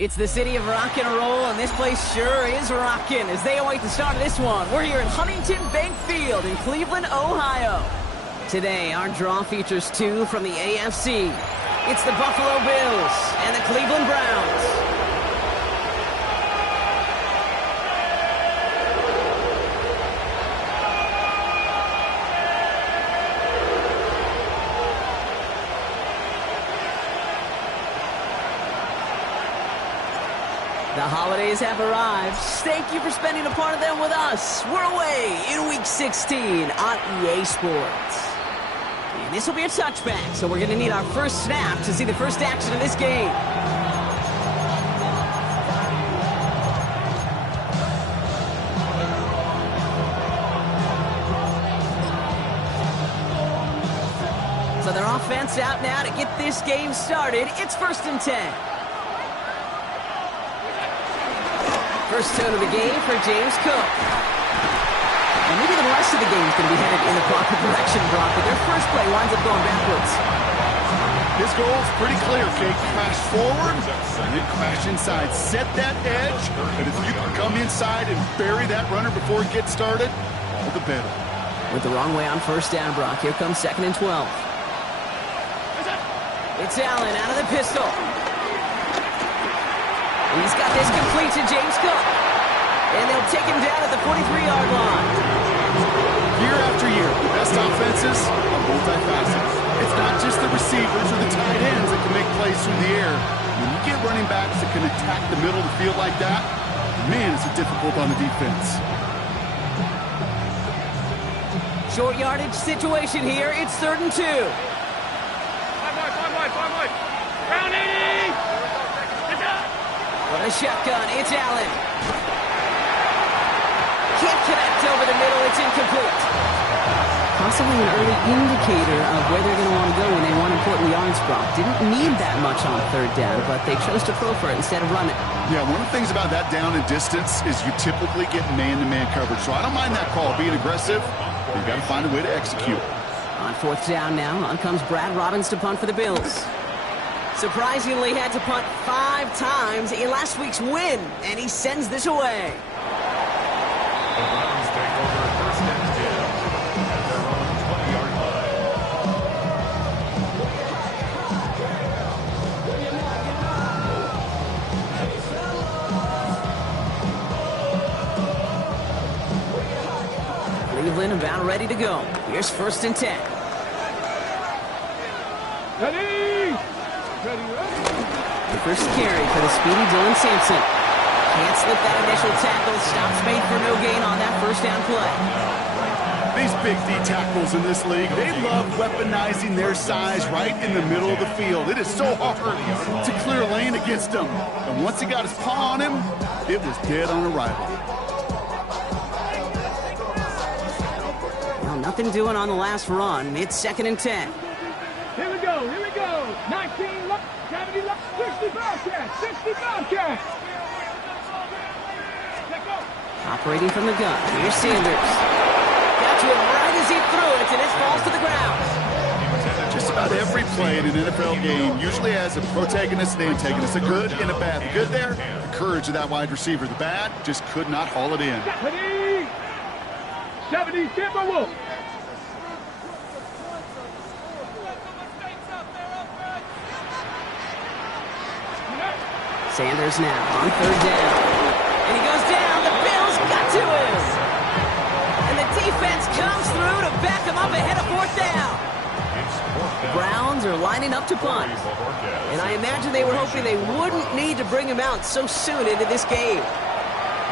It's the city of rock and roll, and this place sure is rocking as they await the start of this one. We're here at Huntington Bank Field in Cleveland, Ohio. Today, our draw features two from the AFC. It's the Buffalo Bills and the Cleveland Browns. The holidays have arrived. Thank you for spending a part of them with us. We're away in Week 16 on EA Sports. And this will be a touchback, so we're going to need our first snap to see the first action of this game. So their offense out now to get this game started. It's 1st and 10. First tone of the game for James Cook. And maybe the rest of the game is going to be headed in the proper direction, Brock, but their first play winds up going backwards. His goal is pretty clear, Kate. Crash forward, and then crash inside. Set that edge, and if you can come inside and bury that runner before it gets started, all the better. Went the wrong way on first down, Brock. Here comes 2nd and 12. It's Allen out of the pistol. He's got this complete to James Cook. And they'll take him down at the 43-yard line. Year after year, the best offenses are multifaceted. It's not just the receivers or the tight ends that can make plays through the air. When you get running backs that can attack the middle of the field like that, man, it's difficult on the defense. Short yardage situation here. It's 3rd and 2. 5 wide. Round 80! What a shotgun. It's Allen. Can't connect over the middle. It's incomplete. Possibly an early indicator of where they're going to want to go when they want important yards, Brock. Didn't need that much on 3rd down, but they chose to throw for it instead of run it. Yeah, one of the things about that down and distance is you typically get man-to-man coverage. So I don't mind that call, being aggressive. But you've got to find a way to execute. On 4th down now, on comes Brad Robbins to punt for the Bills. Surprisingly had to punt 5 times in last week's win, and he sends this away. The Browns take over 1st and 10 at their own 20-yard line. Cleveland about ready to go. Here's 1st and 10. Ready! The first carry for the speedy Dylan Sampson. Can't slip that initial tackle. Stops made for no gain on that first down play. These big D tackles in this league, they love weaponizing their size right in the middle of the field. It is so hard to clear lane against them. And once he got his paw on him, it was dead on arrival. Well, nothing doing on the last run. It's 2nd and 10. Here we go. 19, 70, 60 Bobcats. 60 Bobcats. Operating from the gun. Here's Sanders. Got to him right as he threw it, and it falls to the ground. Just about every play in an NFL game usually has a protagonist and antagonist, a good and a bad. The good there, the courage of that wide receiver. The bad, just could not haul it in. 70, Timberwolves. Sanders now on 3rd down. And he goes down. The Bills got to him. And the defense comes through to back him up ahead of 4th down. The Browns are lining up to punt. And I imagine they were hoping they wouldn't need to bring him out so soon into this game.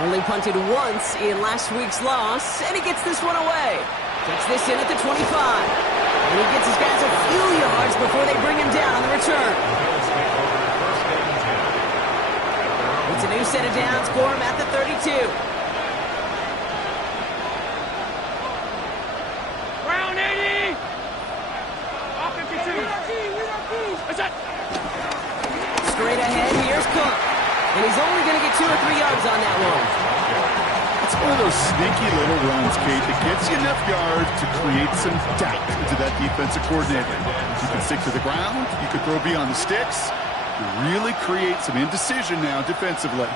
Only punted once in last week's loss, and he gets this one away. Gets this in at the 25. And he gets his guys a few yards before they bring him down on the return. It's a new set of downs for him at the 32. Round 80. Off 52. What's that? Straight ahead, here's Cook. And he's only going to get 2 or 3 yards on that one. It's one of those sneaky little runs, Kate, that gets you enough yards to create some doubt into that defensive coordinator. You can stick to the ground, you could throw beyond the sticks, to really create some indecision now defensively.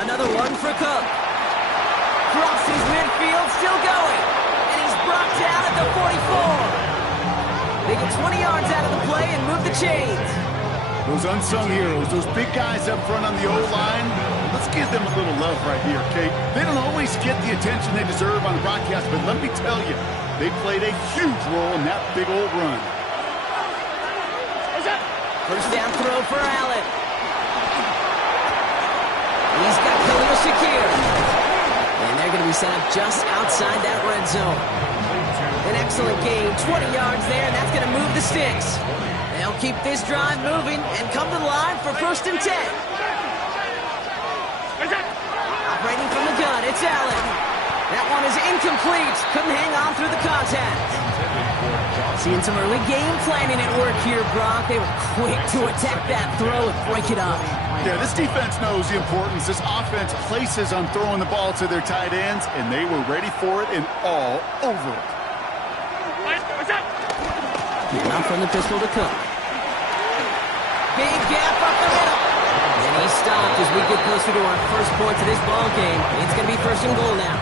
Another one for Cook. Crosses midfield, still going. And he's brought down at the 44. They get 20 yards out of the play and move the chains. Those unsung heroes, those big guys up front on the O-line, let's give them a little love right here, Kate. They don't always get the attention they deserve on the broadcast, but let me tell you, they played a huge role in that big old run. First down throw for Allen. He's got Khalil Shakir. And they're going to be set up just outside that red zone. An excellent game, 20 yards there, and that's going to move the sticks. They'll keep this drive moving and come to the line for 1st and 10. Operating from the gun, it's Allen. That one is incomplete. Couldn't hang on through the contact. Seeing some early game planning at work here, Brock. They were quick to attack that throw and break it up. Yeah, this defense knows the importance this offense places on throwing the ball to their tight ends, and they were ready for it and all over it. Now from the pistol to Cook. Big gap up the middle. And he stopped as we get closer to our first points of this ball game. It's going to be 1st and goal now.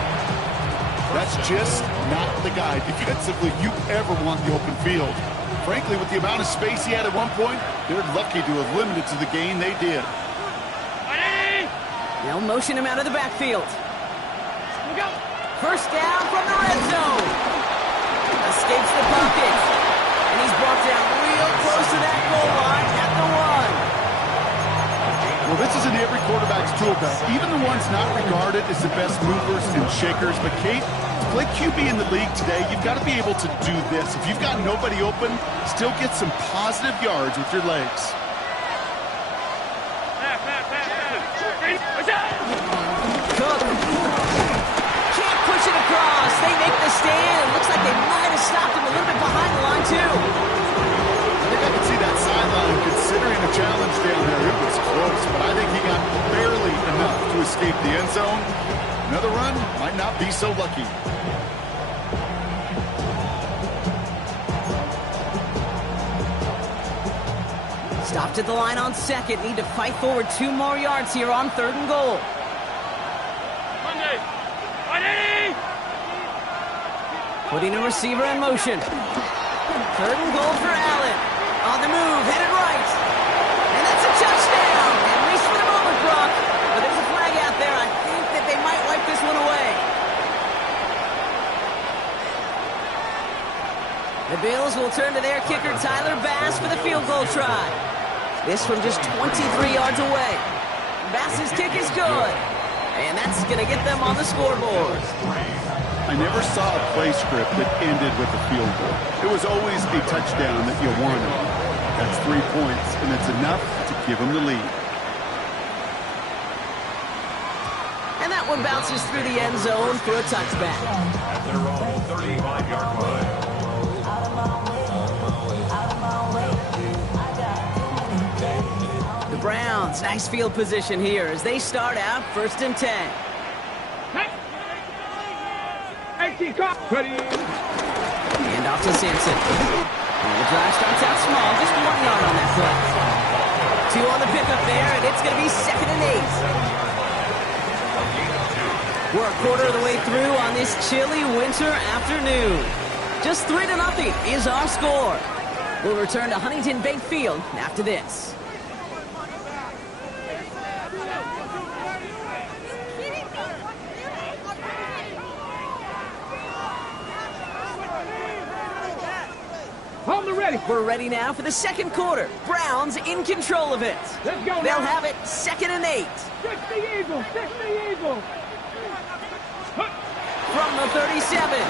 That's just not the guy defensively you ever want the open field. Frankly, with the amount of space he had at one point, they're lucky to have limited to the gain they did. They'll motion him out of the backfield. First down from the red zone. Escapes the pocket. And he's brought down real close to that goal line at the 1. Well, this is in every quarterback's tool belt, even the ones not regarded as the best movers and shakers. But, Kate, to play QB in the league today, you've got to be able to do this. If you've got nobody open, still get some positive yards with your legs. Cook. Can't push it across. They make the stand. Looks like they might have stopped him a little bit behind the line, too. I think I can see that sideline considering a challenge down there. It was close, but I think he got barely enough to escape the end zone. Another run might not be so lucky. Stopped at the line on 2nd. Need to fight forward 2 more yards here on 3rd and goal. Putting a receiver in motion. 3rd and goal for Allen. On the move, headed right. And that's a touchdown. At least for the moment, Brock. But there's a flag out there. I think that they might wipe this one away. The Bills will turn to their kicker, Tyler Bass, for the field goal try. This one just 23 yards away. Bass's kick is good. And that's going to get them on the scoreboard. I never saw a play script that ended with a field goal. It was always a touchdown that you wanted. That's 3 points, and it's enough to give them the lead. And that one bounces through the end zone for a touchback. At their own 35-yard line. The Browns, nice field position here as they start out 1st and 10. Ready. Hand off to Simpson. And the drive starts out small, just 1 yard on that play. 2 on the pickup there, and it's going to be 2nd and 8. We're a quarter of the way through on this chilly winter afternoon. Just 3-0 is our score. We'll return to Huntington Bank Field after this. We're ready now for the 2nd quarter. Browns in control of it. Let's go. They'll have it 2nd and 8. Fix the Eagle. Fix the Eagle. From the 37. It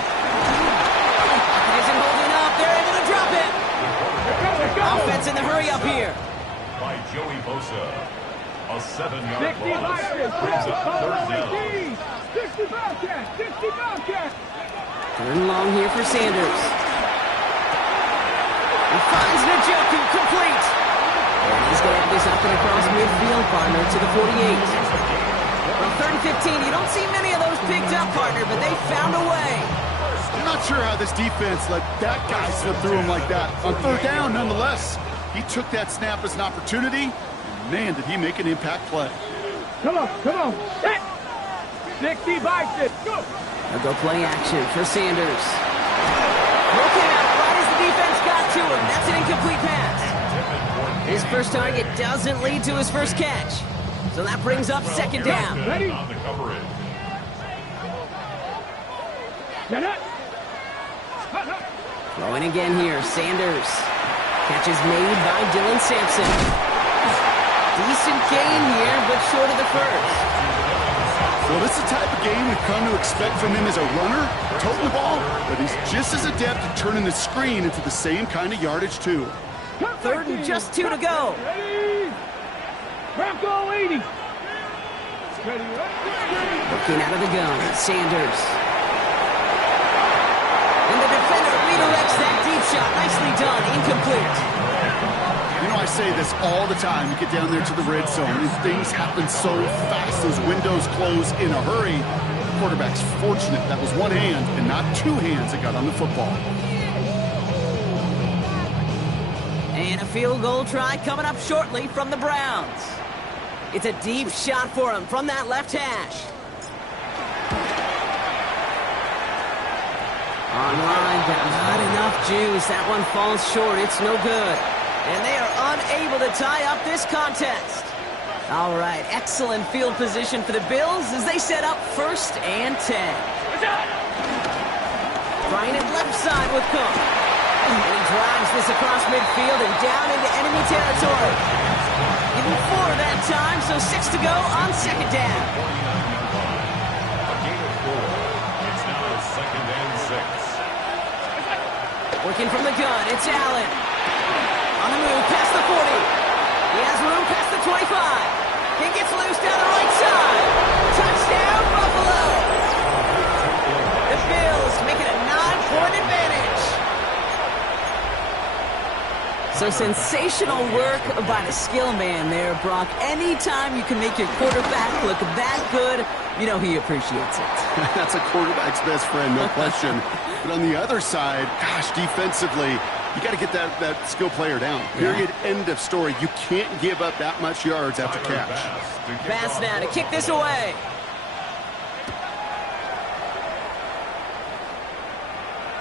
isn't holding up. They're able to drop it. Let's go. Offense in the hurry up here. By Joey Bosa. A 7-yard 60 loss. Brings up 3rd down. 60 Bobcat. 60 Bobcat. 3rd and long here for Sanders. He finds Njoku complete. And he's going to have this up and across midfield, partner, to the 48. From 3rd and 15, you don't see many of those picked up, partner, but they found a way. I'm not sure how this defense let that guy slip through him like that. On 3rd down, nonetheless. He took that snap as an opportunity. And man, did he make an impact play. Come on, come on. Hit. 60 by 6. Go. They'll go play action for Sanders. Broken out right as the defense got to him. That's an incomplete pass. His first target doesn't lead to his first catch. So that brings up second down. Ready? On the coverage. Get up. Throwing again here, Sanders. Catch is made by Dylan Sampson. Decent gain here, but short of the first. Well, this is the type of game we've come to expect from him as a runner, toting the ball, but he's just as adept at turning the screen into the same kind of yardage, too. Third and just 2 to go. Ready? Bronco 80. Ready? Looking out of the gun, Sanders. And the defender redirects that deep shot. Nicely done, incomplete. You know, I say this all the time. You get down there to the red zone, and things happen so fast. Those windows close in a hurry. The quarterback's fortunate that was one hand and not two hands that got on the football. And a field goal try coming up shortly from the Browns. It's a deep shot for him from that left hash. Online, but not enough juice. That one falls short. It's no good. And they are unable to tie up this contest. All right, excellent field position for the Bills as they set up 1st and 10. Trying it left side with Cook. And he drives this across midfield and down into enemy territory. Give him 4 that time, so 6 to go on second down. A gain of 4. It's now 2nd and 6. Working from the gun, it's Allen. On the move, past the 40. He has room past the 25. He gets loose down the right side. Touchdown, Buffalo. The Bills make it a 9-point advantage. So sensational work by the skill man there, Brock. Anytime you can make your quarterback look that good, you know he appreciates it. That's a quarterback's best friend, no question. But on the other side, gosh, defensively, you got to get that skill player down. Period. End of story. You can't give up that much yards after catch. Pass now to kick this away.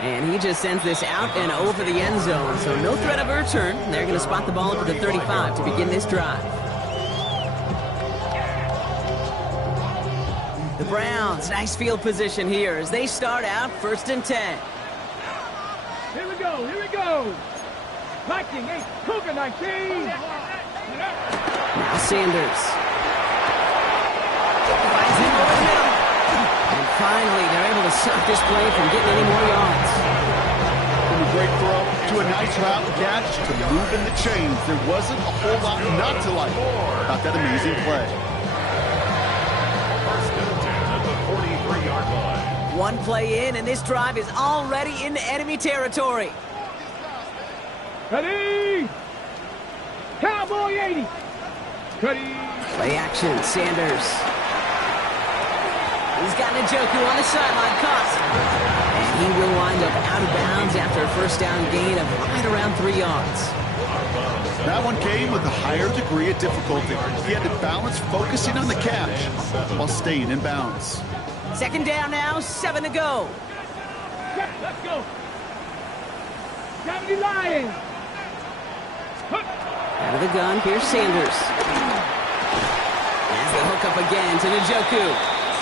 And he just sends this out and over the end zone. So no threat of a return. They're going to spot the ball at the 35 to begin this drive. The Browns, nice field position here as they start out 1st and 10. Here we go, here we go. 19, 8, Cougar 19. Now Sanders. Finds him over the middle. And finally, they're able to stop this play from getting any more yards. From a great throw to a nice route and catch to moving the chains. There wasn't a whole lot not to like about that amazing play. 1st and 10 at the 43-yard line. One play in, and this drive is already into enemy territory. Ready? Cowboy 80. Ready? Play action, Sanders. He's got Njoku on the sideline, caught. And he will wind up out of bounds after a first down gain of right around 3 yards. That one came with a higher degree of difficulty. He had to balance focusing on the catch while staying in bounds. Second down now, 7 to go. Let's go. 70 Lions. Out of the gun, here's Sanders. As they hook up again to Njoku.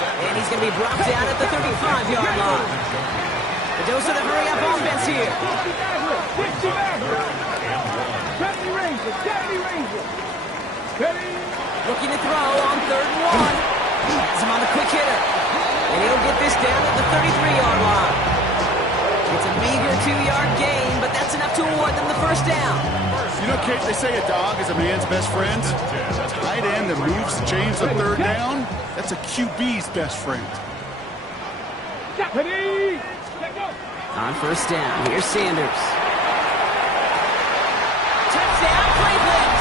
And he's going to be brought down at the 35-yard line. A dose of the hurry-up offense here. 60 Maverick. 70 Rangers. 70 Rangers. Ready? Looking to throw on 3rd and 1. Has him on the quick hitter. And he'll get this down at the 33-yard line. It's a meager 2-yard gain, but that's enough to award them the first down. You know, Kate, they say a dog is a man's best friend. A tight end that moves the chains on 3rd down, that's a QB's best friend. Ready? On 1st down, here's Sanders. Touchdown, Cleveland!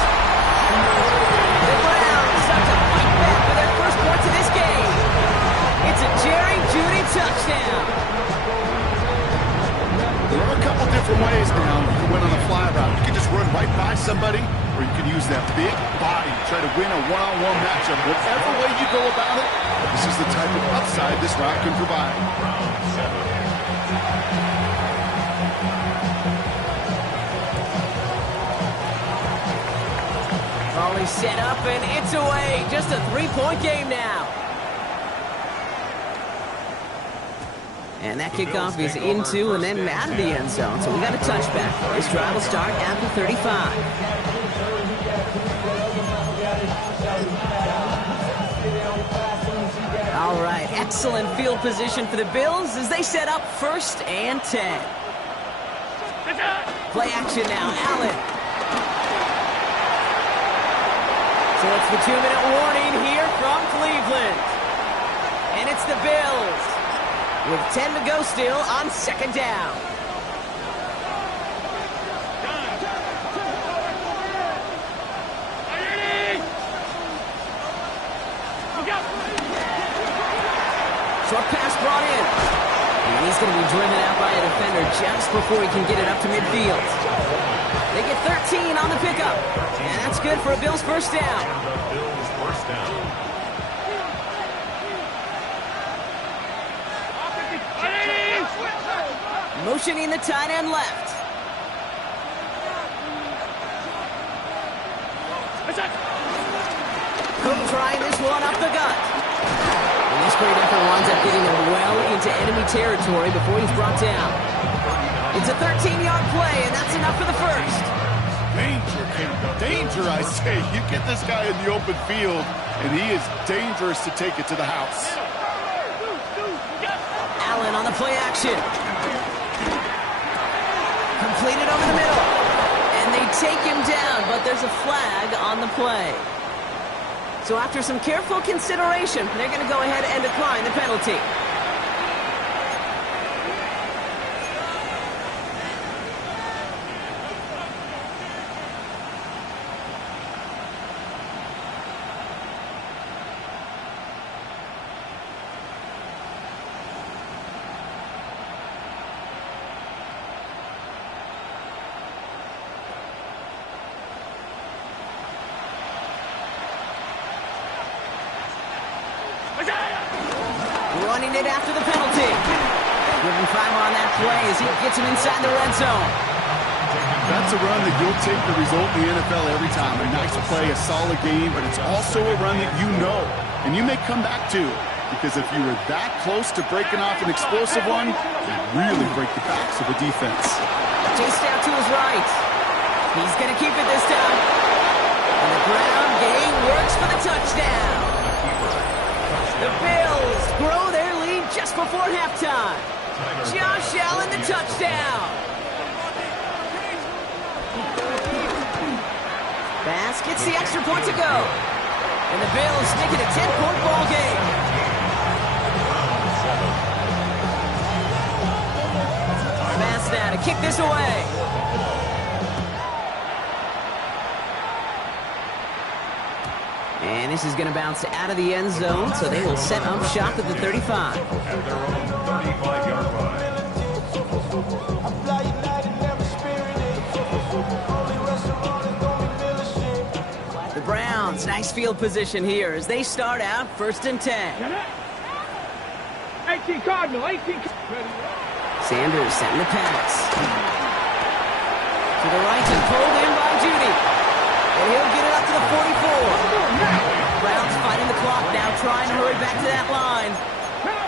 The Browns start to fight back for their first points of this game. It's a Jerry Jeudy touchdown. There are a couple different ways now. You can win on a fly route. You can just run right by somebody, or you can use that big body, try to win a one-on-one matchup. Whatever way you go about it, this is the type of upside this route can provide. Raleigh set up, and it's away. Just a three-point game now. And that kickoff is into and then out of the end zone. So we got a touchback. This drive will start at the 35. All right, excellent field position for the Bills as they set up 1st and 10. Play action now, Allen. So it's the 2-minute warning here from Cleveland. And it's the Bills with 10 to go still on 2nd down. Short pass brought in. And he's going to be driven out by a defender just before he can get it up to midfield. They get 13 on the pickup. And that's good for a Bills 1st down. Bills 1st down. Motioning the tight end left. Cook trying this one up the gut. And this great effort winds up getting him well into enemy territory before he's brought down. It's a 13-yard play, and that's enough for the 1st. Danger, danger, I say. You get this guy in the open field, and he is dangerous to take it to the house. Allen on the play action. Completed over the middle. And they take him down, but there's a flag on the play. So after some careful consideration, they're going to go ahead and decline the penalty. Running it after the penalty. Giving time on that play as he gets him inside the red zone. That's a run that you'll take the result in the NFL every time. A nice play, a solid game, but it's also a run that you know and you may come back to, because if you were that close to breaking off an explosive one, you'd really break the backs of the defense. Chased out to his right. He's going to keep it this time. And the ground game works for the touchdown. The Bills grow their lead just before halftime. Josh Allen, the touchdown. Bass gets the extra point to go. And the Bills make it a 10-point ball game. Bass now to kick this away. And this is going to bounce out of the end zone, so they will set up shop at the 35. At their own 35-yard line. The Browns, nice field position here as they start out 1st and 10. 18 Cardinal, 18. Sanders setting the pass. To the right and pulled in by Judy. And he'll get it up to the 44. Browns fighting the clock now, trying to hurry back to that line.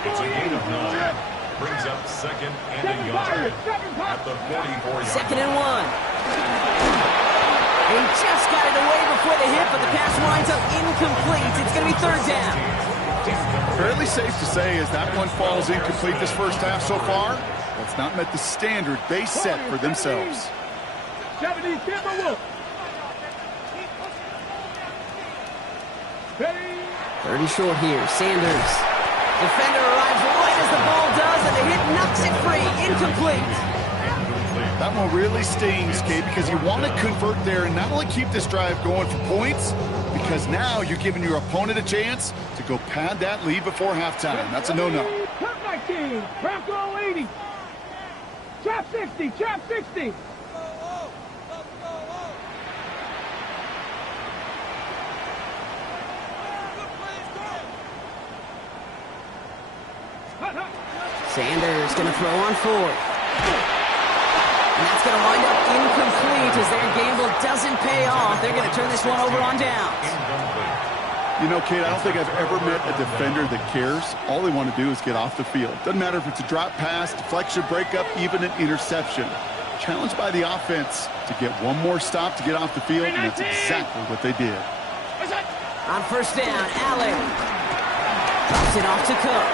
It's a gain of 9. Brings up 2nd and a yard at the 44-yard 2nd and 1. He just got it away before the hit, but the pass winds up incomplete. It's going to be 3rd down. Fairly safe to say as that one falls incomplete this first half so far, that's not met the standard they set for themselves. 70, Timberwolf. 30 short here. Sanders. Defender arrives right as the ball does, and the hit knocks it free. Incomplete. That one really stings, Kate, because you want to convert there and not only keep this drive going for points, because now you're giving your opponent a chance to go pad that lead before halftime. That's a no-no. 19, Bronco 80. Trap 60, trap 60. Sanders going to throw on fourth. And that's going to wind up incomplete as their gamble doesn't pay off. They're going to turn this one over on downs. You know, Kate, I don't think I've ever met a defender that cares. All they want to do is get off the field. Doesn't matter if it's a drop pass, deflection, breakup, even an interception. Challenged by the offense to get one more stop to get off the field, and that's exactly what they did. On first down, Allen drops it off to Cook.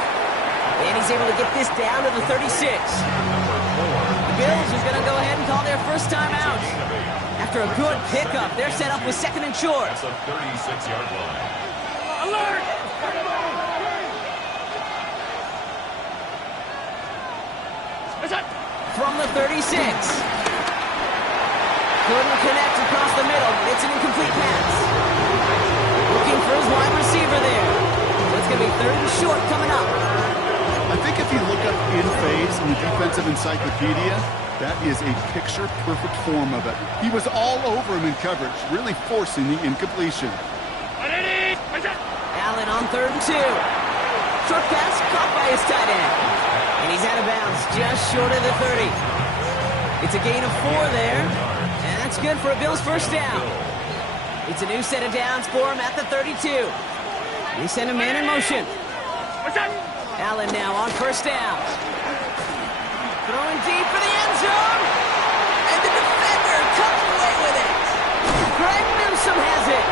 And he's able to get this down to the 36. The Bills are going to go ahead and call their first time out. After a good pickup, they're set up with second and short. That's a 36-yard line. Alert! From the 36. Couldn't connect across the middle. It's an incomplete pass. Looking for his wide receiver there. So it's going to be third and short coming up. I think if you look up in phase in the defensive encyclopedia, that is a picture-perfect form of it. He was all over him in coverage, really forcing the incompletion. Allen on third and 2. Short pass caught by his tight end. And he's out of bounds just short of the 30. It's a gain of 4 there. And that's good for a Bills first down. It's a new set of downs for him at the 32. They send a man in motion. Allen now on first down. Throwing deep for the end zone. And the defender comes away with it. Greg Newsome has it.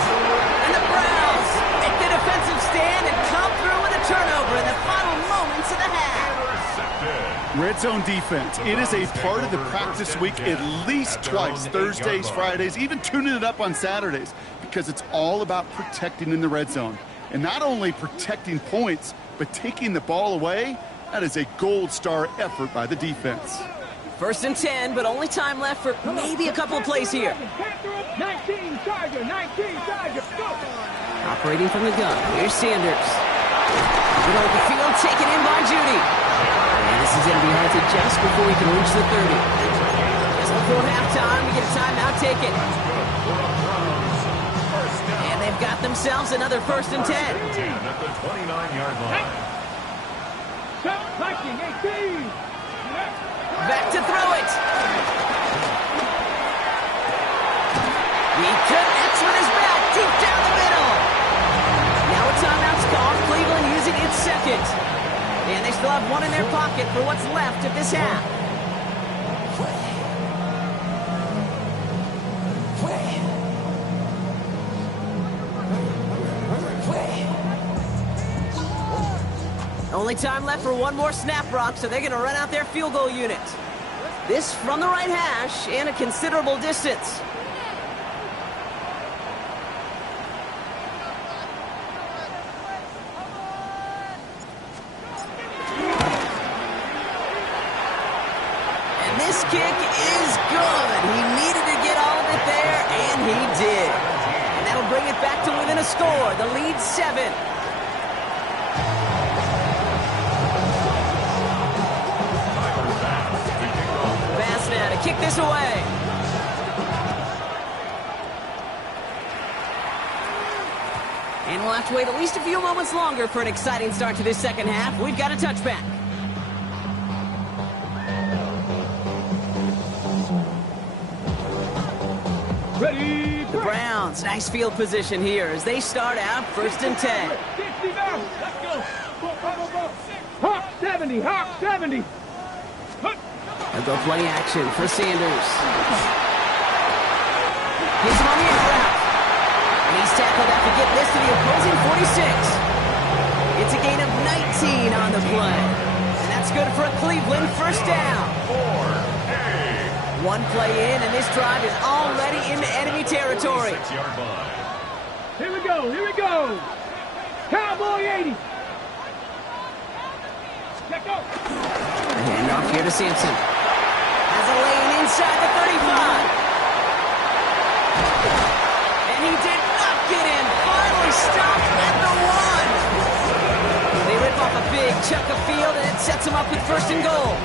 And the Browns make the defensive stand and come through with a turnover in the final moments of the half. Red zone defense. It is a part of the practice week at least twice, Thursdays, Fridays, even tuning it up on Saturdays, because it's all about protecting in the red zone. And not only protecting points, but taking the ball away, that is a gold star effort by the defense. First and 10, but only time left for maybe a couple of plays here. 19 Charger, 19 Charger, go! Operating from the gun, here's Sanders. Middle of the field, taken in by Judy. And this is going to be hard to adjust before we can reach the 30. Just before halftime, we get a timeout taken. And they've got themselves another first and 10. At the 29-yard line. Viking, 18! Back to throw it. He connects with his back deep down the middle. Now a timeout's called. Cleveland using its second. And they still have one in their pocket for what's left of this half. Only time left for one more snap, Rock, so they're going to run out their field goal unit. This from the right hash and a considerable distance. And this kick is good. He needed to get all of it there, and he did. And that'll bring it back to within a score. The lead 7. Kick this away. And we'll have to wait at least a few moments longer for an exciting start to this second half. We've got a touchback. Ready? The Browns, nice field position here as they start out first and 10. 60 now. Let's go. Hawk 70, Hawk 70. They'll go play action for Sanders. He's him on the end route. And he's tackled after getting this to the opposing 46. It's a gain of 19 on the play. And that's good for a Cleveland first down. One play in, and this drive is already into enemy territory. Here we go, here we go. Cowboy 80. Let's go. Hand off here to Sampson. Has a lane inside the 35. And he did not get in. Finally stopped at the 1. They rip off a big chunk of field, and it sets them up with first and goal.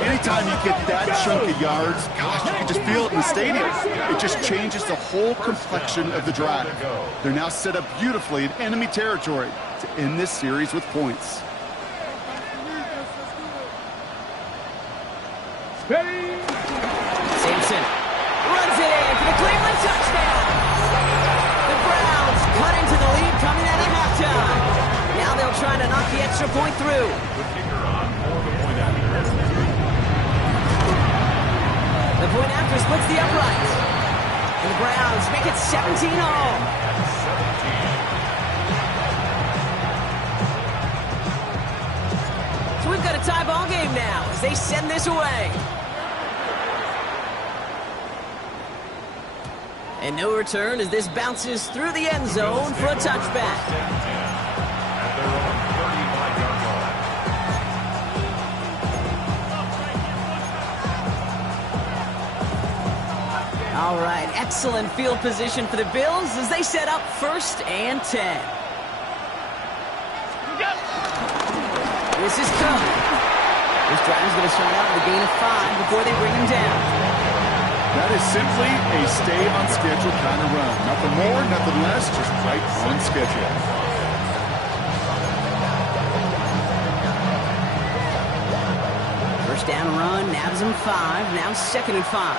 Anytime you get that chunk of yards, gosh, you can just feel it in the stadium. It just changes the whole complexion of the drive. They're now set up beautifully in enemy territory to end this series with points. Sampson runs it in for the Cleveland touchdown. The Browns cut into the lead coming out of halftime. Now they'll try to knock the extra point through. The point after splits the uprights. And the Browns make it 17-all. So we've got a tie ball game now as they send this away. And no return as this bounces through the end zone for a touchback. At their own 35-yard line. All right, excellent field position for the Bills as they set up 1st and 10. This is Cook. This drive is going to start out with a gain of 5 before they bring him down. That is simply a stay-on-schedule kind of run. Nothing more, nothing less, just right on schedule. First down run, nabs him 5, now 2nd and 5.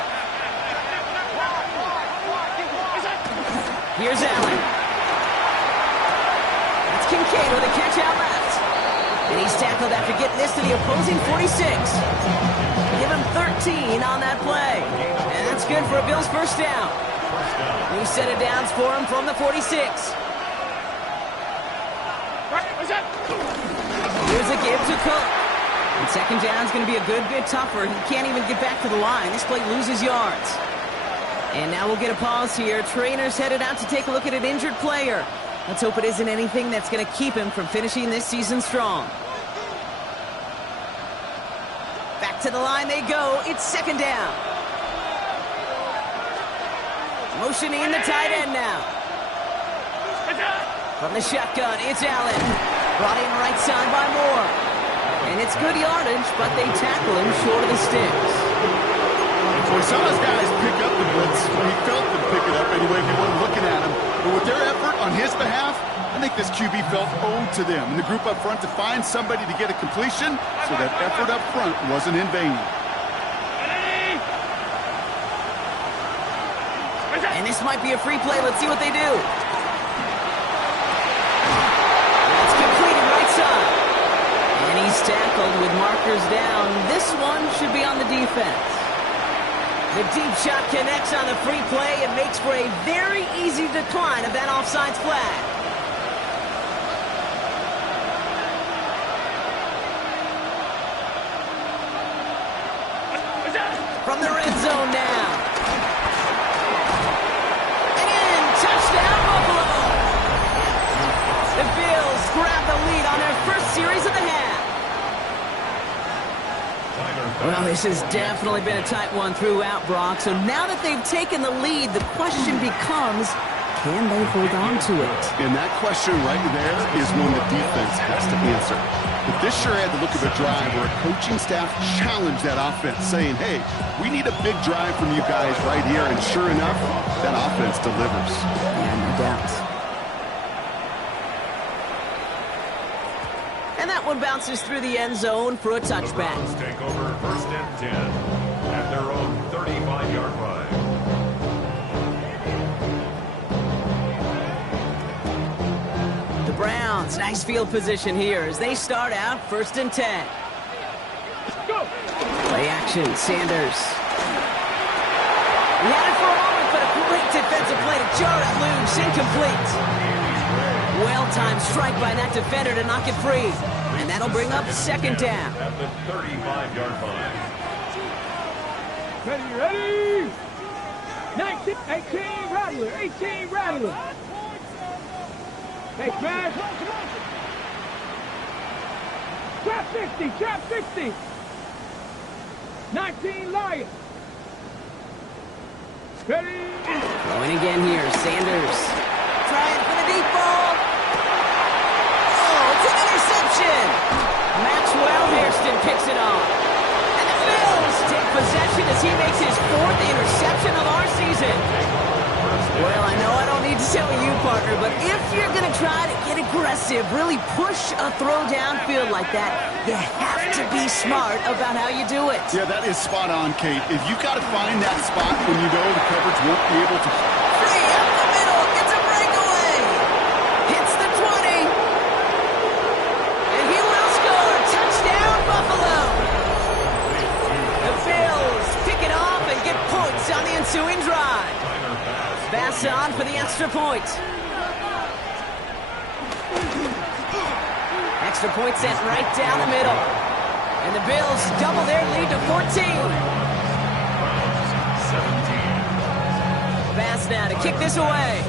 Here's Allen. That's Kincaid with a catch out left. And he's tackled after getting this to the opposing 46. Give him 13 on that play. And that's good for a Bills first down. New set of downs for him from the 46. Here's a give to Cook. And 2nd down is going to be a good bit tougher. He can't even get back to the line. This play loses yards. And now we'll get a pause here. Trainer's headed out to take a look at an injured player. Let's hope it isn't anything that's going to keep him from finishing this season strong. Back to the line they go. It's 2nd down. Motioning the tight end now. From the shotgun, it's Allen. Brought in right side by Moore. And it's good yardage, but they tackle him short of the sticks. We saw his guys pick up the blitz. He felt them pick it up anyway if he wasn't looking at him. But with their effort on his behalf, I think this QB felt owed to them. And the group up front to find somebody to get a completion, so that effort up front wasn't in vain. And this might be a free play. Let's see what they do. It's completed right side. And he's tackled with markers down. This one should be on the defense. The deep shot connects on the free play and makes for a very easy decline of that offsides flag. From the red zone now. And in, touchdown Buffalo. The Bills grab the lead on their first series of the half. Well, this has definitely been a tight one throughout, Brock. So now that they've taken the lead, the question becomes, can they hold on to it? And that question right there is one the defense has to answer. But this sure had the look of a drive where a coaching staff challenged that offense, saying, hey, we need a big drive from you guys right here. And sure enough, that offense delivers. Yeah, no doubt. And that one bounces through the end zone for a touchback. The Browns take over 1st and 10 at their own 35-yard line. The Browns, nice field position here as they start out 1st and 10. Play action, Sanders. He had it for a moment, but a great defensive play to jar it loose, incomplete. Well-timed strike by that defender to knock it free. And that'll bring up 2nd down. At the 35-yard line. Ready? 19, 18, Rattler, 18, Rattler. Hey, Smash. Trap 60. 19, Lion. Ready? Going again here, Sanders. Trying for the deep ball. Oh, it's an interception. aggressive. Really push a throw downfield like that. You have to be smart about how you do it. Yeah, that is spot on, Kate. If you got to find that spot when you know the coverage won't be able to... Free up the middle. Gets a breakaway. Hits the 20. And he will score. Touchdown, Buffalo. The Bills pick it off and get points on the ensuing drive. Pass on for the extra point. Extra point sent right down the middle. And the Bills double their lead to 14. 17. Pass now to kick this away.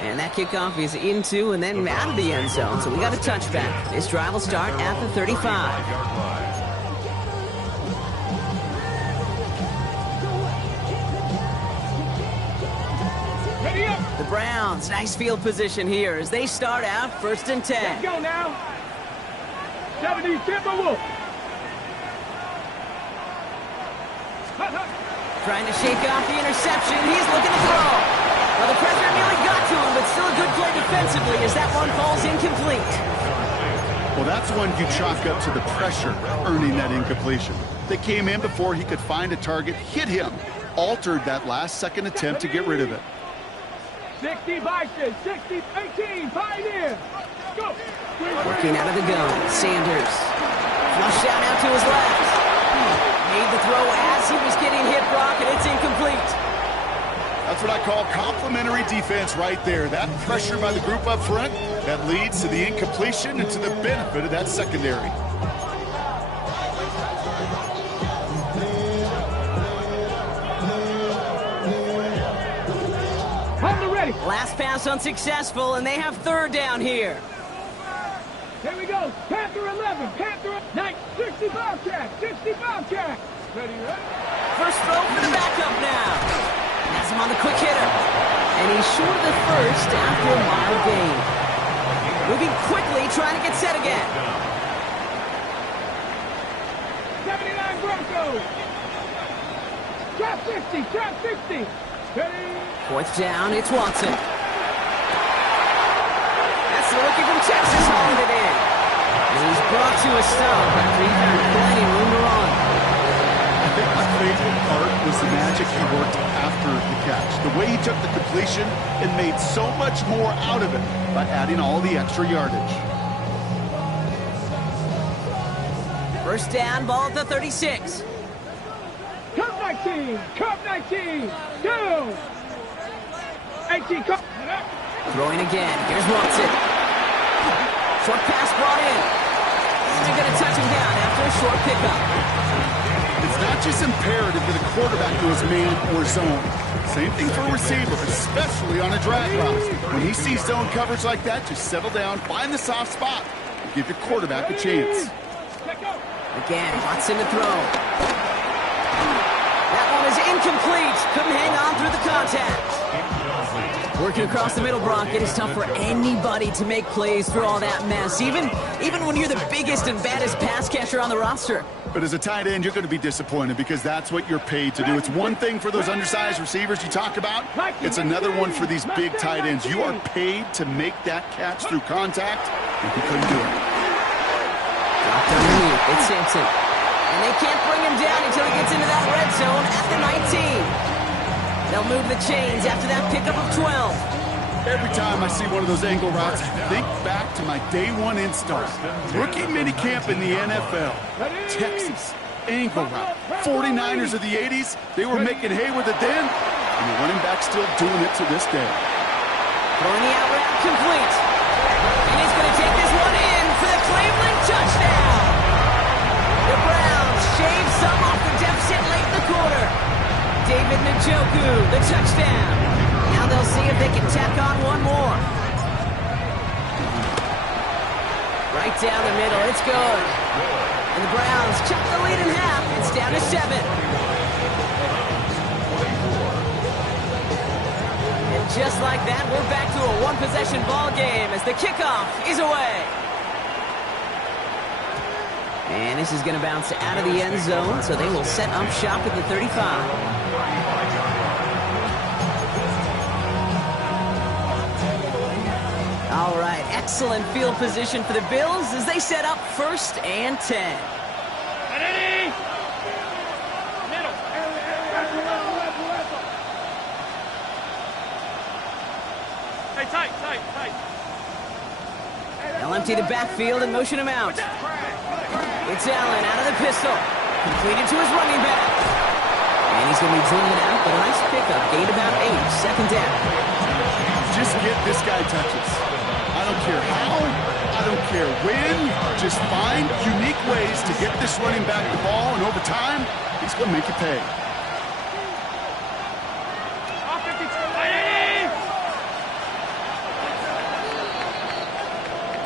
And that kickoff is into and then out of the end zone. So we got a touchback. This drive will start at the 35. The Browns, nice field position here as they start out 1st and 10. Let's go now. 70 Timberwolves. Trying to shake off the interception. He's looking to throw. Well, the pressure nearly got to him, but still a good play defensively as that one falls incomplete. Well, that's one you chalk up to the pressure earning that incompletion. They came in before he could find a target, hit him, altered that last-second attempt to get rid of it. 60 Bison, 60, 18, Pioneer. Go. Working out of the gun, Sanders. Flushed out to his left. Made the throw as he was getting hit, Brock, and it's incomplete. That's what I call complimentary defense right there. That pressure by the group up front, that leads to the incompletion and to the benefit of that secondary. Last pass unsuccessful, and they have 3rd down here. Here we go. Panther 11. Panther 9. 60 Bobcat. 60 Bobcat. Ready? First throw for the backup now. Has him on the quick hitter. And he's short of the first after a mile gain. Moving quickly, trying to get set again. 79 Broncos. Trap 60. Trap 60. Ready? 4th down, it's Watson. That's the rookie from Texas hauling it in. And he's brought to a stop after he had plenty of room to run. I think my favorite part was the magic he worked after the catch. The way he took the completion and made so much more out of it by adding all the extra yardage. 1st down, ball at the 36. Cup 19. Cup 19. Go. 18. Cup. Throwing again. Here's Watson. Short pass brought in. They're going to touch him down after a short pickup. It's not just imperative that the quarterback goes man or zone. Same thing for a receiver, especially on a drag route. When he sees zone coverage like that, just settle down, find the soft spot, and give your quarterback a chance. Again, Watson to throw. That one is incomplete. Couldn't hang on through the contact. Working across the middle, Brock, it is tough for anybody to make plays through all that mess, even when you're the biggest and baddest pass catcher on the roster. But as a tight end, you're going to be disappointed because that's what you're paid to do. It's one thing for those undersized receivers you talk about. It's another one for these big tight ends. You are paid to make that catch through contact, and you couldn't do it. Dropped underneath. It's Simpson. And they can't bring him down until he gets into that red zone at the 19. They'll move the chains after that pickup of 12. Every time I see one of those angle routes, I think back to my day one install. Rookie minicamp in the NFL. Texas, angle route. 49ers of the 80s, they were making hay with it then, and the running back's still doing it to this day. Throwing the out route complete. And he's going to take this one in for the Cleveland touchdown. The Browns shave some off the deficit late in the quarter. David Njoku, the touchdown. Now they'll see if they can tack on one more. Right down the middle, it's good. And the Browns chop the lead in half. It's down to 7. And just like that, we're back to a one-possession ball game as the kickoff is away. And this is going to bounce out of the end zone, so they will set up shop at the 35. excellent field position for the Bills as they set up 1st and 10. They'll empty the backfield and motion him out. It's Allen out of the pistol. Completed to his running back. And he's going to be driven out, but a nice pickup. Gained about 8. 2nd down. Just get this guy touches. I don't care how. I don't care when. Just find unique ways to get this running back the ball, and over time, he's going to make you pay.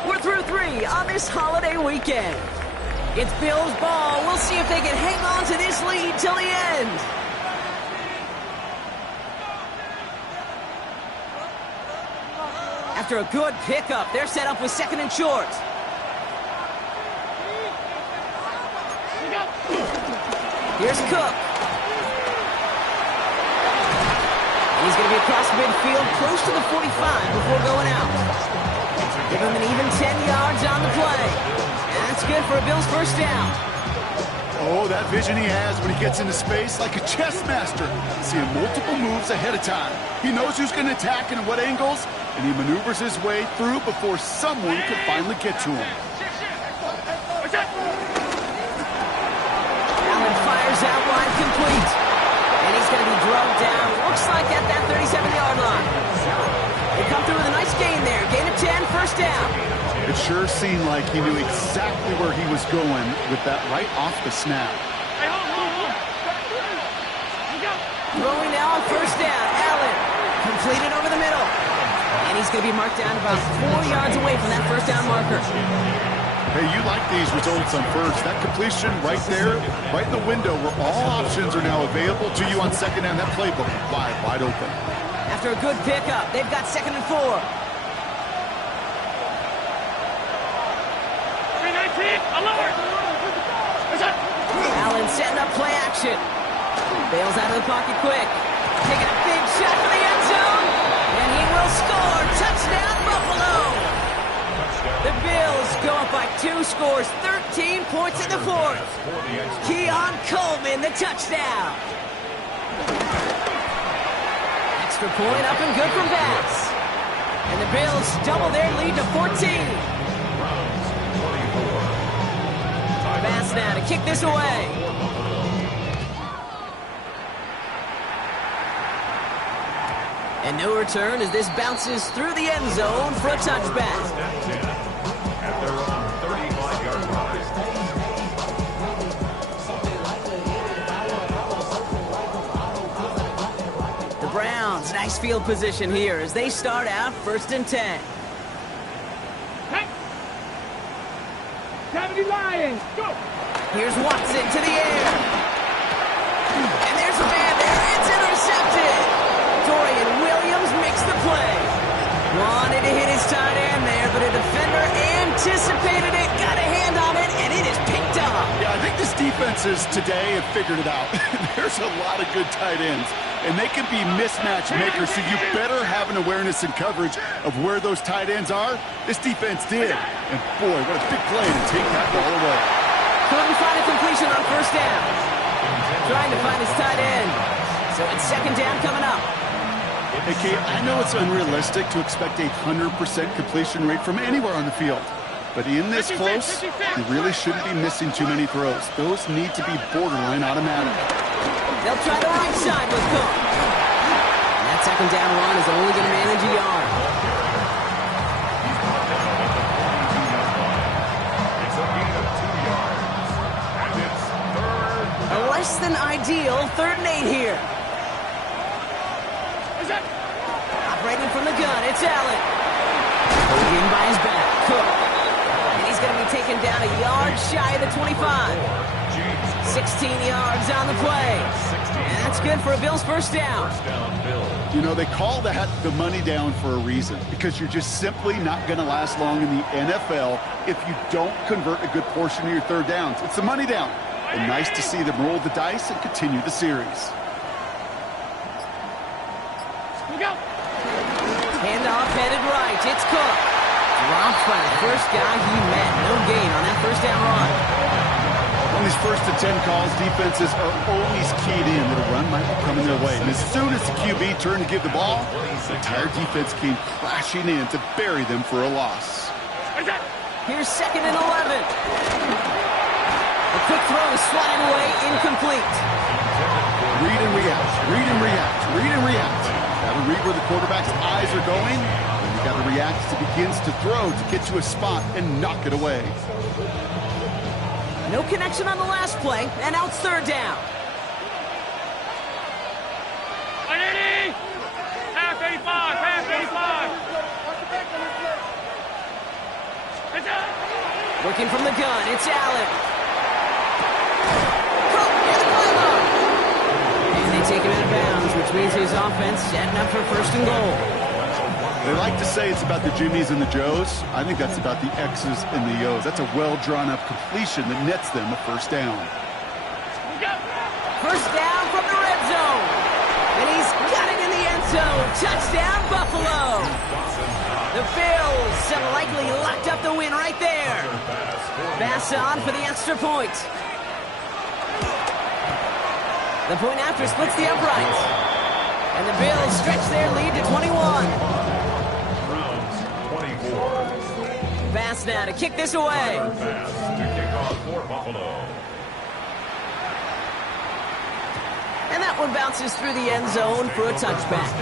We're through 3 on this holiday weekend. It's Bills ball. We'll see if they can hang on to this lead till the end. After a good pickup, they're set up with 2nd and short. Here's Cook. And he's going to be across midfield, close to the 45 before going out. Give him an even 10 yards on the play. And that's good for a Bills 1st down. Oh, that vision he has when he gets into space, like a chess master, seeing multiple moves ahead of time. He knows who's going to attack and at what angles, and he maneuvers his way through before someone can finally get to him. Allen fires out wide, complete. And he's going to be drugged down, looks like at that 37-yard line. They come through with a nice gain there. Gain of 10, 1st down. It sure seemed like he knew exactly where he was going with that right off the snap. Throwing now on 1st down. Allen completed over the middle. And he's going to be marked down about 4 yards away from that 1st down marker. Hey, you like these results on 1st. That completion right there, right in the window where all options are now available to you on 2nd down. That playbook wide open. After a good pickup, they've got 2nd and 4. Allen setting up play action. Bails out of the pocket quick. Taking a big shot for the end zone. And he will score. Touchdown, Buffalo. The Bills go up by 2 scores. 13 points in the 4th. Keon Coleman, the touchdown. Extra point up and good from Bass. And the Bills double their lead to 14. Bass now to kick this away. And no return as this bounces through the end zone for a touchback. At their own 35-yard line. The Browns, nice field position here as they start out 1st and 10. 70 Lions, go! Here's Watson to the air. And there's a man there. It's intercepted. Dorian Williams makes the play. Wanted to hit his tight end there, but a defender anticipated it, got a hand on it, and it is picked up. Yeah, I think this defenses today have figured it out. There's a lot of good tight ends, and they can be mismatch makers, so you better have an awareness and coverage of where those tight ends are. This defense did. And boy, what a big play to take that ball away. Couldn't find a completion on 1st down. Trying to find his tight end. So it's 2nd down coming up. Hey, Kate, I know it's unrealistic to expect a 100% completion rate from anywhere on the field. But in this close, you really shouldn't be missing too many throws. Those need to be borderline automatic. They'll try the right side with Cook. And that 2nd down run is only going to manage a yard. It's a gain of 2 yards. And it's 3rd. A less than ideal 3rd and 8 here. Operating from the gun, it's Allen. Holding by his back, Cook. And he's going to be taken down a yard shy of the 25. 16 yards on the play. And that's good for a Bills 1st down. You know, they call that the money down for a reason, because you're just simply not going to last long in the NFL if you don't convert a good portion of your 3rd downs. It's the money down. And nice to see them roll the dice and continue the series. Handoff headed right. It's Cook. Dropped by the first guy he met. No gain on that first down run. On these 1st and 10 calls, defenses are always keyed in that a run might be coming their way. And as soon as the QB turned to give the ball, the entire defense came crashing in to bury them for a loss. Here's 2nd and 11. A quick throw is swatted away, incomplete. Read and react, read and react, read and react. Got to read where the quarterback's eyes are going, and you got to react as he begins to throw to get to a spot and knock it away. No connection on the last play, and now it's 3rd down. Half 85, half 85. Working from the gun, it's Allen. Cook near the pylon. And they take him out of bounds, which means his offense setting up for 1st and goal. They like to say it's about the Jimmies and the Joes. I think that's about the X's and the O's. That's a well-drawn-up completion that nets them a 1st down. 1st down from the red zone. And he's got it in the end zone. Touchdown, Buffalo. The Bills have likely locked up the win right there. Bass on for the extra point. The point after splits the uprights. And the Bills stretch their lead to 21. Pass now to kick this away. To kick off for Buffalo. And that one bounces through the end zone for a touchback.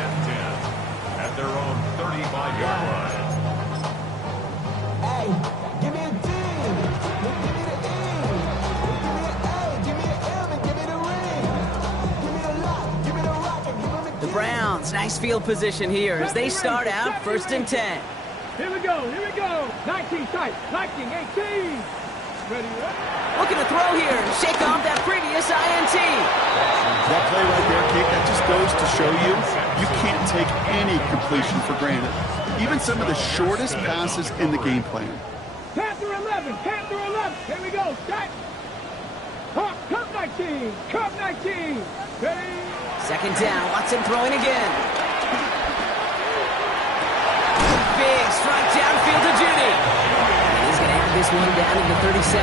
At their own 35-yard line. Hey, give me a D. Give me the E. Give me an A. Give me an M and give me the ring. Give me the lock. Give me the rock and give me the The Browns, nice field position here as they start out 1st and 10. Here we go, here we go. 19 tight, 19, 18. Ready, Looking to throw here and shake off that previous INT. That play right there, Kate, that just goes to show you, you can't take any completion for granted. Even some of the shortest passes in the game plan. Panther 11, Panther 11. Here we go, start. Hawk, come 19, come 19. Ready? 2nd down, Watson throwing again. Big strike downfield to Judy. He's going to have this one down to the 37.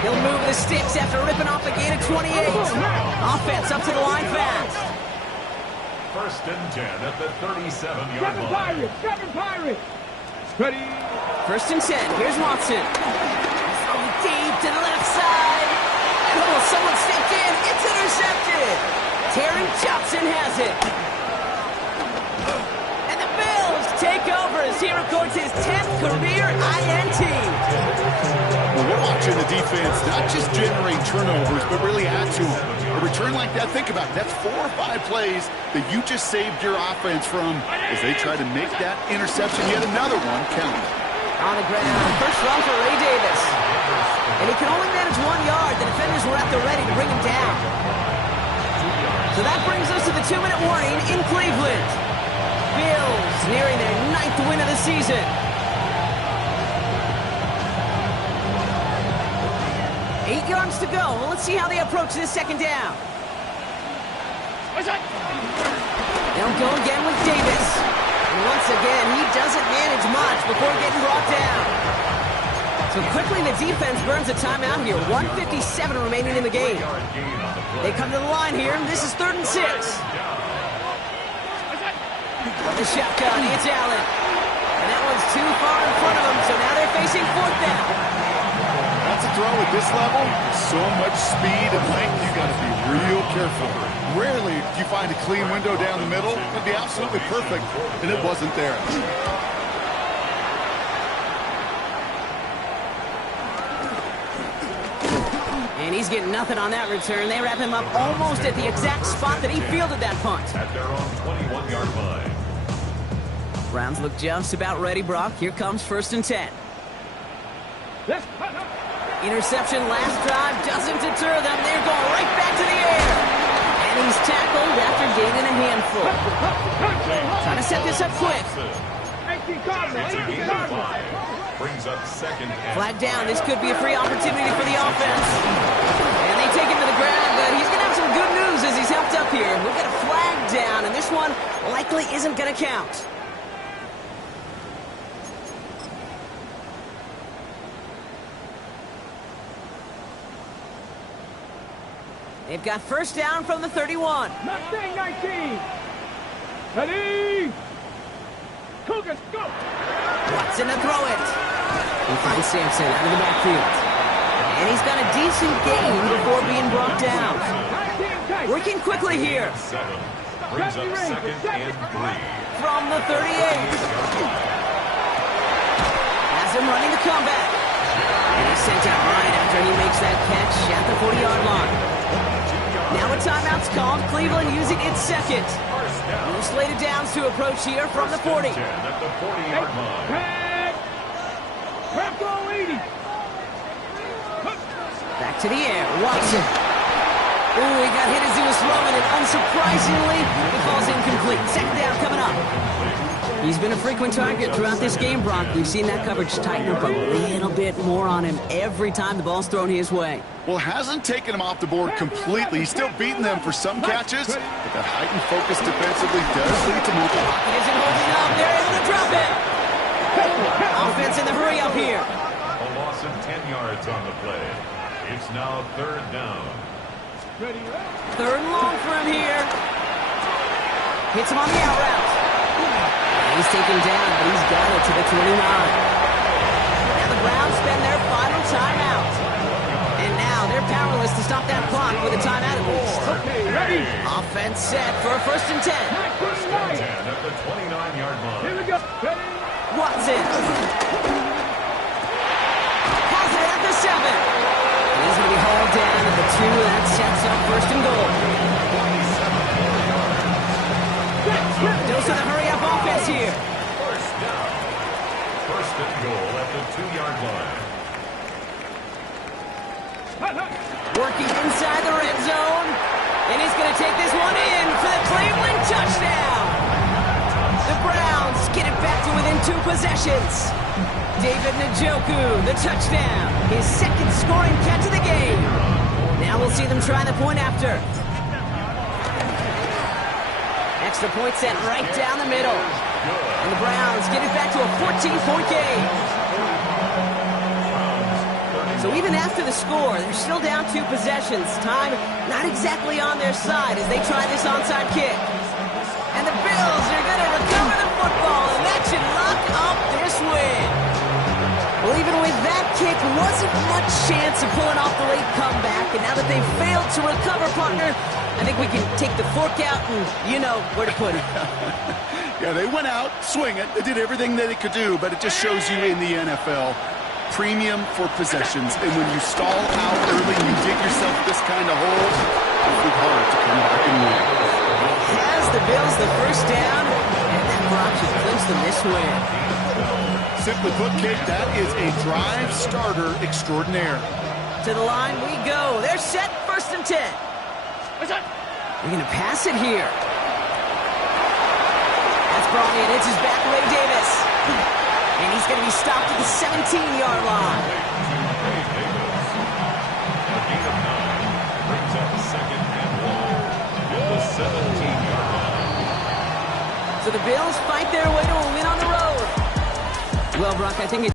He'll move the sticks after ripping off a gain of 28. Offense up to the line fast. 1st and 10 at the 37-yard line. Seven Pirates. Ready? 1st and 10. Here's Watson. Throw deep to the left side. And someone stepped in. It's intercepted. Terry Johnson has it. And the Bills take over as he records his 10th career INT. Well, we're watching the defense not just generate turnovers, but really add to them. A return like that, think about it, that's 4 or 5 plays that you just saved your offense from as they try to make that interception, yet another one, count. On the ground, 1st run for Ray Davis. And he can only manage 1 yard. The defenders were at the ready to bring him down. So that brings us to the 2-minute warning in Cleveland. Bills nearing their 9th win of the season. Eight yards to go. Well, let's see how they approach this 2nd down. They'll go again with Davis. And once again, he doesn't manage much before getting brought down. So quickly the defense burns a timeout here. 1:57 remaining in the game. They come to the line here. This is 3rd and 6. From the shotgun, it's Allen. And that one's too far in front of them, so now they're facing 4th down. That's a throw at this level. So much speed and length, you got to be real careful. Rarely do you find a clean window down the middle. It'd be absolutely perfect, and it wasn't there. And he's getting nothing on that return. They wrap him up almost at the exact spot that he fielded that punt. At their own 21-yard line. Browns look just about ready, Brock. Here comes 1st and 10. Interception last drive doesn't deter them. They're going right back to the air. And he's tackled after gaining a handful. Trying to set this up quick. Brings up 2nd and Flag down. This could be a free opportunity for the offense. And they take him to the ground, but he's going to have some good news as he's helped up here. We'll get a flag down, and this one likely isn't going to count. They've got first down from the 31. Mustang 19. Ready? Cougars, go! Watson to throw it. He finds Sampson out of the backfield. And he's got a decent gain before being brought down. Working quickly here. 7 brings up second and 3. From the 38. Has him running the comeback. And he's sent out right after he makes that catch at the 40-yard line. Now a timeout's called. Cleveland using its second. New slated downs to approach here from the 40. 10 at the 40-yard line. Head. Bronco 80. Back to the air. Watson. Ooh, he got hit as he was throwing it. Unsurprisingly, it falls incomplete. Second down coming up. He's been a frequent target throughout this game, Brock. We've seen that coverage tighten up a little bit more on him every time the ball's thrown his way. Well, hasn't taken him off the board completely. He's still beating them for some catches, but that heightened focus defensively does lead to more. He isn't holding up. They're able to drop it. Offense in the hurry up here. A loss of 10 yards on the play. It's now third down. Third and long for him here. Hits him on the out route. He's taken down, but he's got it to the 29. Now the Browns spend their final timeout. And now they're powerless to stop that clock with a timeout at least. Okay, ready? Offense set for a first and 10. First and 10 at the 29-yard line. Here we go. Ready? Watson. Has it at the 7. And he's going to be hauled down at the 2. That sets up first and goal. Dose of the hurry-up offense here. First down. First and goal at the 2-yard line. Working inside the red zone. And he's going to take this one in for the Cleveland touchdown. The Browns get it back to within 2 possessions. David Njoku, the touchdown. His second scoring catch of the game. Now we'll see them try the point after. Extra point set right down the middle. And the Browns get it back to a 14-point game. So even after the score, they're still down 2 possessions. Time not exactly on their side as they try this onside kick. And the Bills are going to recover the football, and that should lock up this win. Well, even with that kick, wasn't much chance of pulling off the late comeback. And now that they've failed to recover, partner, I think we can take the fork out and you know where to put it. Yeah, they went out, swing it. They did everything that they could do, but it just shows you in the NFL, premium for possessions. And when you stall out early and you dig yourself this kind of hole, it's hard to come back and win. Has the Bills the first down, and that Brock should clinch them this win. Simply put, Kate, that is a drive starter extraordinaire. To the line we go. They're set, first and 10. They're going to pass it here. That's brought in. It's his back, Ray Davis. And he's going to be stopped at the 17-yard line. A gain of 9 brings up second and 1 at the 17-yard line. So the Bills fight their way to a win on the road. Well, Brock, I think